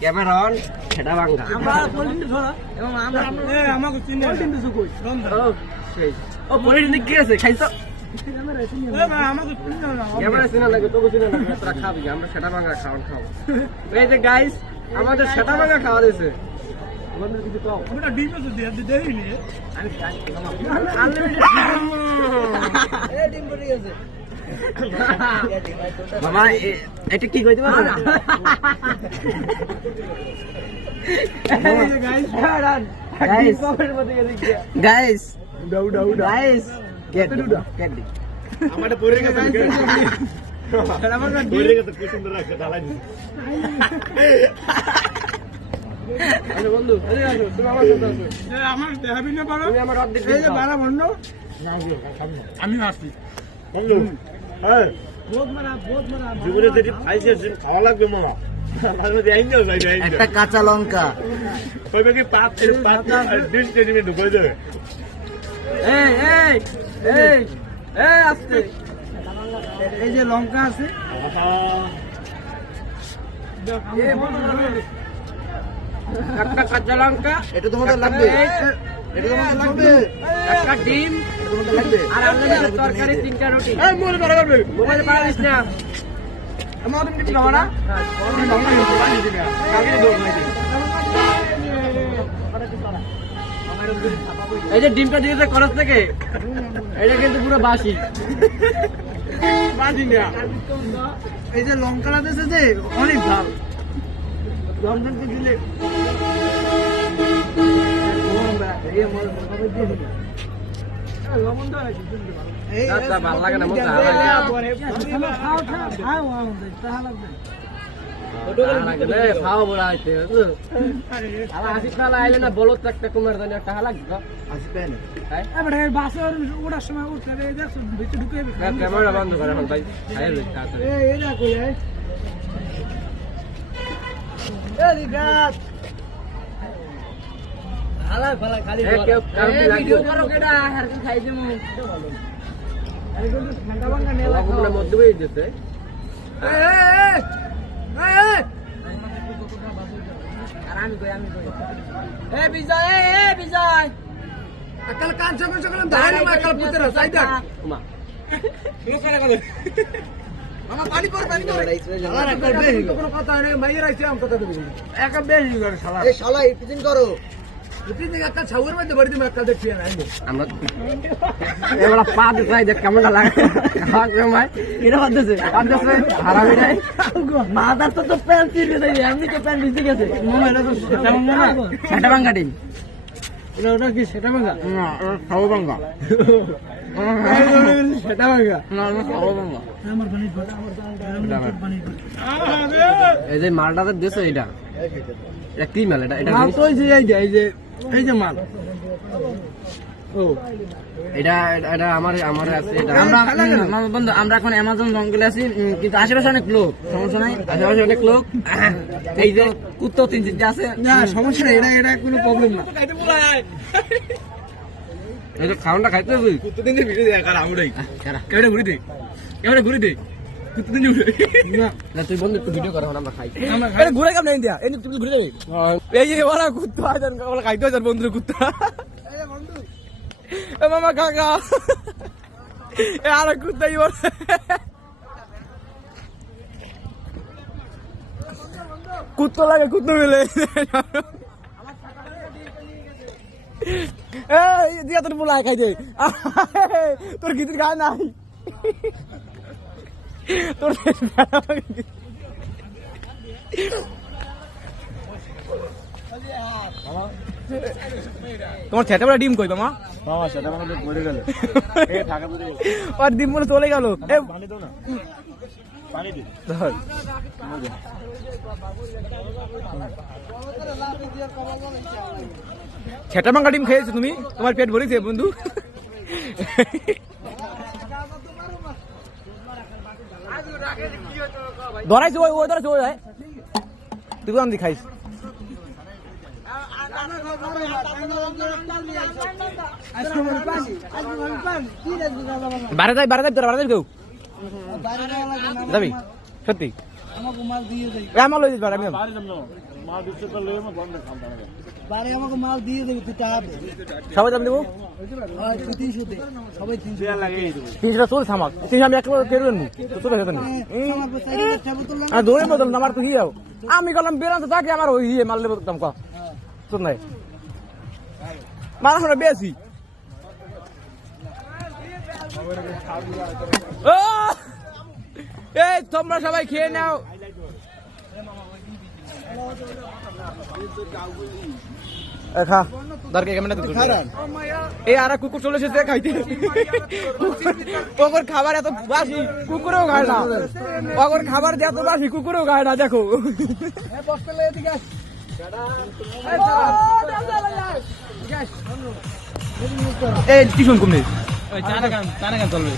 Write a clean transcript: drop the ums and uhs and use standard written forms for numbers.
Camera on সেটা ভাঙ্গা আমরা পোল্ট্রি ধরা এবং আমরা আমাকে চিনি পোল্ট্রি কিছু কই ও সেই ও পোল্ট্রি কি আছে খাইছো আমাকে চিনি না ক্যামেরা চিনা লাগে তোকে চিনা লাগে তোরা খাবি আমরা সেটা ভাঙ্গা খাওয়ান খাবো এই যে গাইস আমাদের সেটা ভাঙ্গা খাওয়া দিয়েছে বন্ধু কিছু কও আমরা ডিম তো দেই নি আমি আনলিমিটেড এই ডিম পড়ে গেছে মামা এটা কি কইতে পারো না গাইস গাইস ডাউ ডাউ গাইস গেট গেট আমারে পড়ে গেছে সেটা ভাঙ্গা পড়ে গেছে কি সুন্দর আছে ঢালাই দিছে আরে বন্ধু এদিকে আসো তুমি আমার সাথে আসো আমার দেখাবি না পারো তুমি আমার অর্ধেক এই যে বাড়া বন্ধ আমি আসছি বন্ধু হ্যাঁ বহুত মারা জীবনে যেটি খাইছে খাওয়া লাগবে মামা মাঝে মাঝে আইন যাও যাই আইন যাও একটা কাঁচা লঙ্কা কইবে কি পাঁচ দিন টেনে ঢুকে যাবে এই এই এই এই আস্তে এই যে লঙ্কা আছে একটা কাঁচা লঙ্কা এটা তোমাদের লাগবে এটা তোমাদের লাগবে একটা ডিম তোমাদের লাগবে আর আনলিমিটেড তরকারি তিনটা রুটি এই মোরে বড় করবে মোবাইল পারিস না আমাদের কিছু খাওয়া না এই যে ডিমটা দিয়েছে খরচ থেকে এটা কিন্তু পুরো বাসি এই যে লঙ্কাটা দিয়েছে যে অনেক ভালো লঙ্কাটা দিলে আচ্ছা, ভালো লাগে না, মজা লাগে। খাওয়া বড় আছে আসিফ নালা আইলে না বলো তো একটা কুমার জানি টাকা লাগবে ওটার সময় উঠতে দেখছো ভিতরে ঢুকে ক্যামেরা বন্ধ করে এখন ভাই খাইয়ে লই তাড়াতাড়ি ভিডিও করো কেডা হারকে খাই দেমু মধ্যে হয়ে যেতে বিজয় বিজয় আকাল কান সকল সকল দাঁড়ানো আকাল পুত্র সাইডা মামা পানি পর শালা আকাল বেশি কোনো কথা নেই মাইয়ের আইছে আম কথা দেব একা বেশি করে শালা এই শালা ইপিজিং করো ইপিজিং একটা ছাউর মধ্যে ভরি দিম একটা দেখি না আমরা এবারে পা দিতে দেখ কেমনটা লাগে ভাই এটা বাদছে বাদছে হারামি নাই মাদার তো প্যান চিরে দেই এমনি তো প্যান ভিজে গেছে মামা এটা তো সেটা ভাঙা না সেটা ভাঙা ডিম এটা কি সেটা ভাঙা না খাও ভাঙা সেটা ভাঙা না খাও ভাঙা আমার পানি পড়া আমার পানি এই যে মালটাতে দিছো এটা এটা কি মাল এটা মাল তো এই যে মাল ও এটা এটা আমার আছে এটা আমরা বন্ধু আমরা এখন অ্যামাজন জঙ্গলে আছি কিন্তু আশেপাশে অনেক লোক সমস্যা নাই আশেপাশে অনেক লোক এই যে কুত্তা তিন চারটে আছে না সমস্যা নেই এটা কোনো প্রবলেম না এই যে খাওয়াটা খাইতে হবে প্রতিদিন ভিডিও দেখা আর আমরাই কেমন ঘুরে দে কেমন ঘুরে দে না তুই বন্ধু একটু ভিডিও করো আমরা খাই আমরা ঘুরে কেমন ইন্ডিয়া এই তুমি ঘুরে যাবে এই যে ওরা কুত্তা আছেন ওরা খাইতে আছেন বন্ধু কুত্তা এ মামা কাকা এ আর কুত্তাই বলে কুত্তা লাগে কুত্তা মিলে দিয়া তোর বলা খাই দে তোর গীতের গান নাই তোর তোমার ছেটা বড় ডিম কই তোমা মামা সেটা মানে পড়ে গেল এই ঢাকা পড়ে গেল আর ডিম মনে চলে গেল পানি দাও না পানি দি ধর ছেটা মাঙ্গা ডিম খেয়েছো তুমি তোমার পেট ভরেছে বন্ধু ধরাইছো ওই ধরাইছো ওই তুই কোন দি খাইস বারে যাই তোরা বারে যাই কেউ যাবি সত্যি আমার লই দিস আমি মা দিচ্ছে তো লয়ে বন্ধ খামটা না বারে আমাকে মাল দিয়ে দেবে তুই টাকা দে। সবাই দাম দেবো আর তুই 300 দে সবাই 300 দেয়া লাগিয়ে দেবো 300 চল থামাক 300 আমি 1 কিলো কেড়ে নেব তো তোর হেতন আমার সাইকেলের টেবিল তো আর দৌড়ে বদল আমার তো হিয়াও আমি গেলাম বেরান তো তাকে আমার ওই ইয়ে মাল নেব দাম কা তোর নাই মারা হলো বেশি ও এই তোমরা সবাই খেয়ে নাও খা দরকার কেমন এই আর কুকুর চলে এসেছে খাইতে ওর খাবার এত বাসি কুকুরেও খায় না ওর খাবার যে এত বাসি কুকুরেও খায় না দেখো এই টিউশন কমনি চানা গান চলবে